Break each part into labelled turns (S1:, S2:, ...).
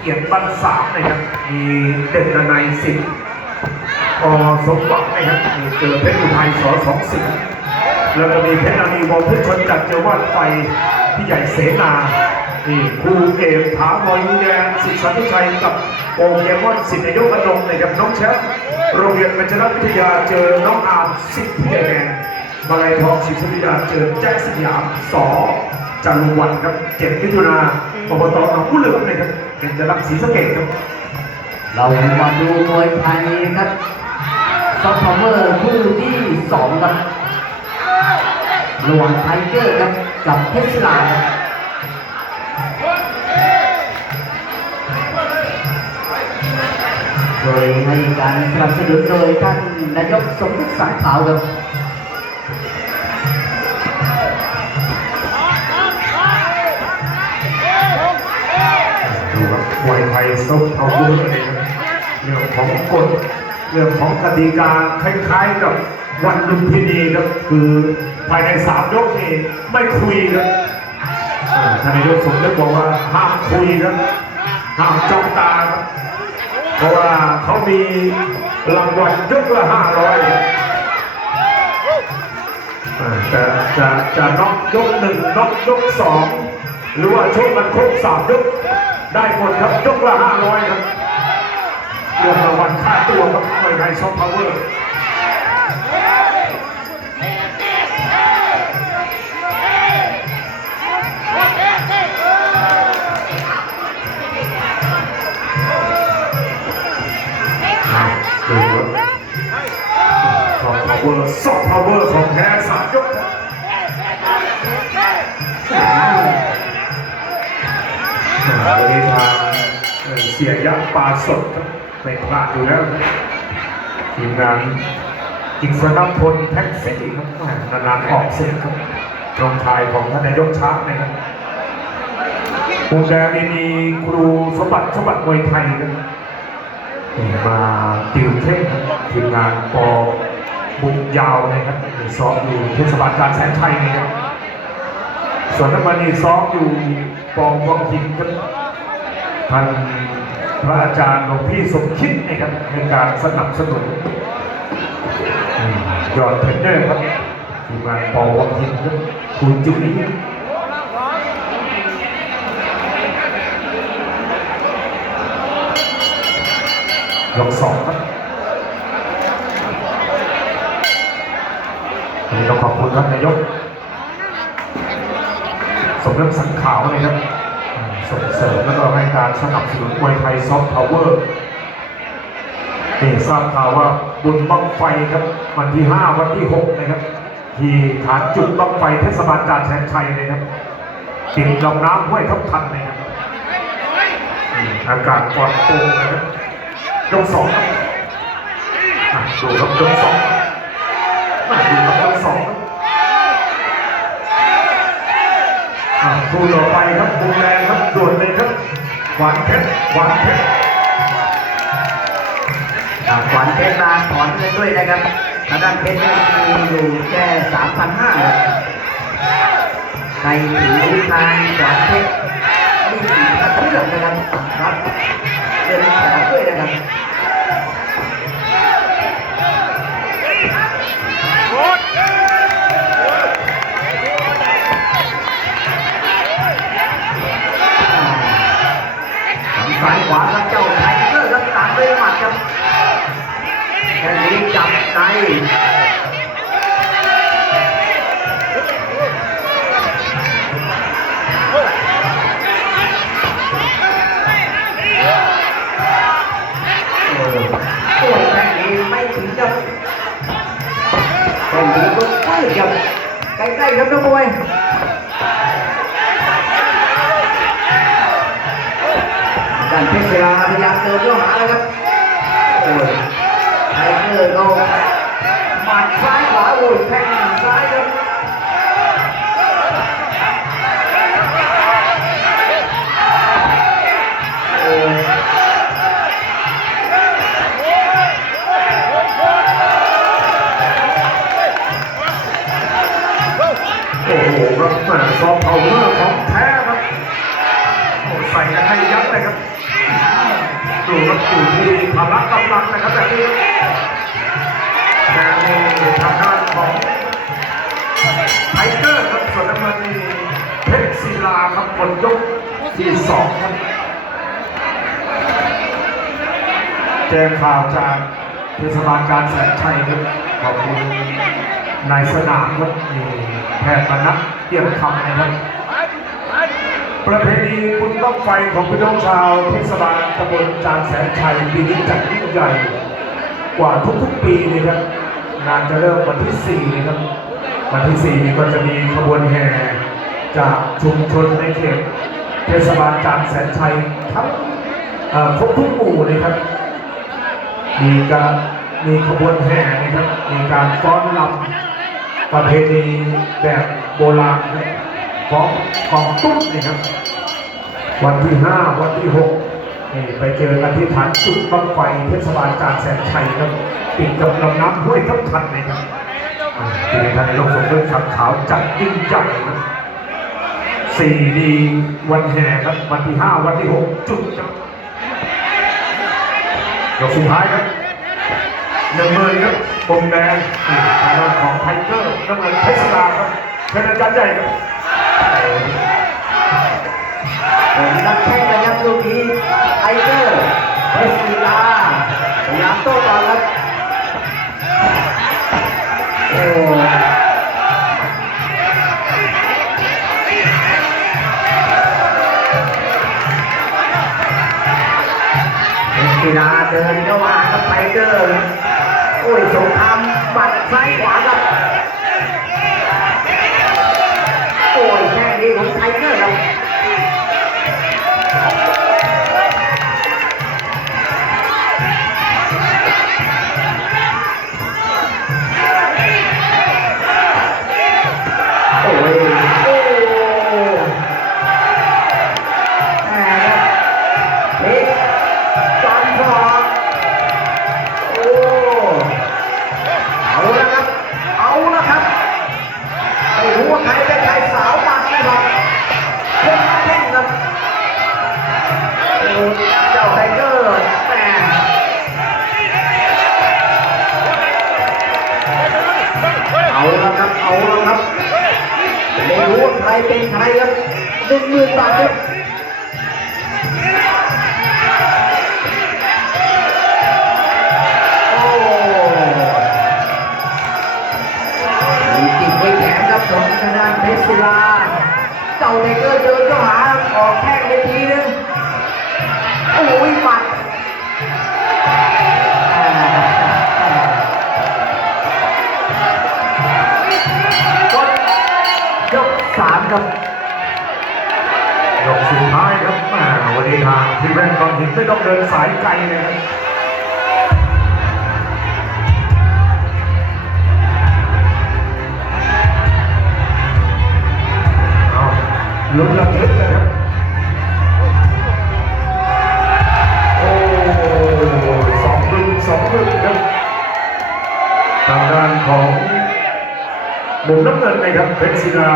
S1: เกียรติบันสามนะครับ มีเด่นนัยสิทธิ์อสมหวังนะครับ มีเจอเพชรอุทัยสอสองสิบแล้วก็มีเพชรนานีวงเพชรชนจัดเจอว่านไฟพี่ใหญ่เสนานี่ครูเอกถาวรยูแดงสิทธิสันติชัยกับโอเกมอนสิทธินายกอนงนะครับน้องแชมป์โรงเรียนมัญชนะวิทยาเจอน้องอาร์มสิทธิพี่ใหญ่แดงมาลัยทองศิษย์วิยาเจอแจ็คสยามสอจันวันครับเจ็ดมิถุนา อบตหนองผู้เหลือเลยครับเป็นจะรักศรีสะเกดครับ
S2: เรามาดูมวยไทยนะครับซอฟต์พาวเวอร์คู่ที่สองครับระหว่างไทเกอร์ครับกับเพชรลาโดยให้การสนับสนุนโดยท่านนายกสมนึกสายขาวครับ
S1: มวยไทยซบเอาเรื่องเลยครับเรื่องของกฎเรื่องของกติกาคล้ายๆกับวันลุมพินีครับคือภายในสามยกนี่ไม่คุยครับท่านนายกสมนึกบอกว่าห้ามคุยครับห้ามจ้องตาครับเพราะว่าเขามีรางวัลยกละห้าร้อยจะจะจะน็อกยกหนึ่งน็อกยกสองหรือว่าชกมันครบสามยก ได้หมดครับยกละห้าร้อยครับเรื่องรางวัลค่าตัวครับมวยไทยซอฟต์พาวเวอร์ วันนี้ทางเสียยักษ์ปลาสดครับไม่พลาดอยู่แล้วทีมงานกิกสนับพลแท็กซี่ครับนานๆออกเสียงครับน้องชายของท่านนายกช้างนะครับมุมแดงนี่มีครูสมบัติสมบัติมวยไทยนี่มาติวเข้มทีมงานปอบุญยาวนะครับซ้อมอยู่เทศบาลการแสนชัยนะครับ ส่วนน้ำมันนี่ซ้อมอยู่ปองวังหินครับท่านพระอาจารย์หลวงพี่สมคิดนะครับในการสนับสนุนยอดเทรนเนอร์ครับทีมงานปองวังหินครับคุณจุลียกสองครับวันนี้ต้องขอบคุณท่านนายก เรื่องสังขาวเลยครับ ส่งเสริมแล้วก็ให้การสนับสนุนมวยไทยซอฟต์พาวเวอร์นี่ทราบข่าวว่าบุญบังไฟครับ วันที่ 5 วันที่ 6 นะครับ ที่ฐานจุดบังไฟเทศบาลการแสนชัยนะครับติดลำน้ำห้วยทับทันนะครับอากาศปลอดโปร่งนะครับยกสองครับอะดูครับยกสองดูครับยกสอง คู่ต่อไปครับมุมแดงครับโด่วนเลยครับหวานเพชรหวานเพชร
S2: อ่าขวัญเพชรมาถอนเงินด้วยนะครับทางด้านเพชรมีอยู่แค่สามพันห้าใครถือทางขวัญเพชรนี่ถือกระเพื่อมนะครับรับเดินขอด้วยนะครับ ซ้ายขวาครับเจ้าไทเกอร์ครับตามด้วยหมัดครับแค่นี้จับในโอ้โอ้แค่นี้ไม่ถึงกับแค่นี้ก็ใกล้กับใกล้ๆครับนักมวย การเพชรเวลาพยายามเติมเข้าหาแล้วครับโอ้ยไทเกอร์ก็หมัดซ้ายขวาโอ้ยแทงซ้ายครับโอ้
S1: โหครับแม่ซอฟต์พาวเวอร์ของแท้ ส่กันให้ยับเลยครับอยู่ที่พละกำลังนะครับแบบนี้แต่นี่ทางด้านของไทเกอร์ครับส่วนน้ำเงินเพชรศิลาครับบนยกที่สองครับแจ้งข่าวจากเทศบาลการแสนชัยครับขอบคุณนายสนามครับนี่แพทย์มนัสเกี่ยมคำนะครับ ประเพณีบุญบ้างไฟของพี่น้องชาวเทศบาลตำบลจานแสนชัยปีนี้จัดยิ่งใหญ่กว่าทุกๆปีนี่ครับงานจะเริ่มวันที่ 4 นะครับ วันที่ 4 นี่ก็จะมีขบวนแห่จากชุมชนในเขตเทศบาลจานแสนชัยทั้งครบทุกหมู่เลยครับ มีการมีขบวนแห่นะครับ มีการฟ้อนรำประเพณีแบบโบราณครับ ของของตุ้มนะครับ วันที่ห้าวันที่หกนี่ไปเจอกันที่ฐานจุดบังไฟเทศบาลจานแสนชัยครับติดกับลำน้ำห้วยทับทันนะครับอ่าที่ในทานนายกสมเด็จสังขาวจัดยิ่งใหญ่นะสี่ดีวันแห่ครับวันที่ห้าวันที่หกจุดครับยกสุดท้ายครับหนึ่งหมื่นครับปมแดงทางด้านของไทเกอร์น้ำเงินเพชรสลาครับเป็นอาจารย์ใหญ่ครับ
S2: ผมรับแข้งนะครับลูกนี้ไทเกอร์เอสซีลาพยายามโต้ตอนครับโอ้เอสซีลาเดินเข้ามาครับไทเกอร์ โอ้ยสงครามบัดซ้ายขวาครับ ค่นี้ เอาละครับไม่รู้ว่าใครเป็นใครครับหนึ่งหมื่นบาทครับโอ้มีจิตไว้แนนเพชรศิลาเจ้าเลเกอร์เดินเข้าหาออกแข้งไปทีนึงโอ้ยห ครับ
S1: ยกสุดท้ายครับแมวันนี้ทางทีมแม่นกองหินไม่ต้องเดินสายไกลเลยครับลุ้นระทึกเลยครับ โอ้สองลึกสองลึกครับทางด้านของ มุมน้ำเงินนะครับเพชรศิลา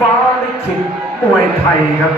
S1: ฟ้าลิขิตมวยไทยครับ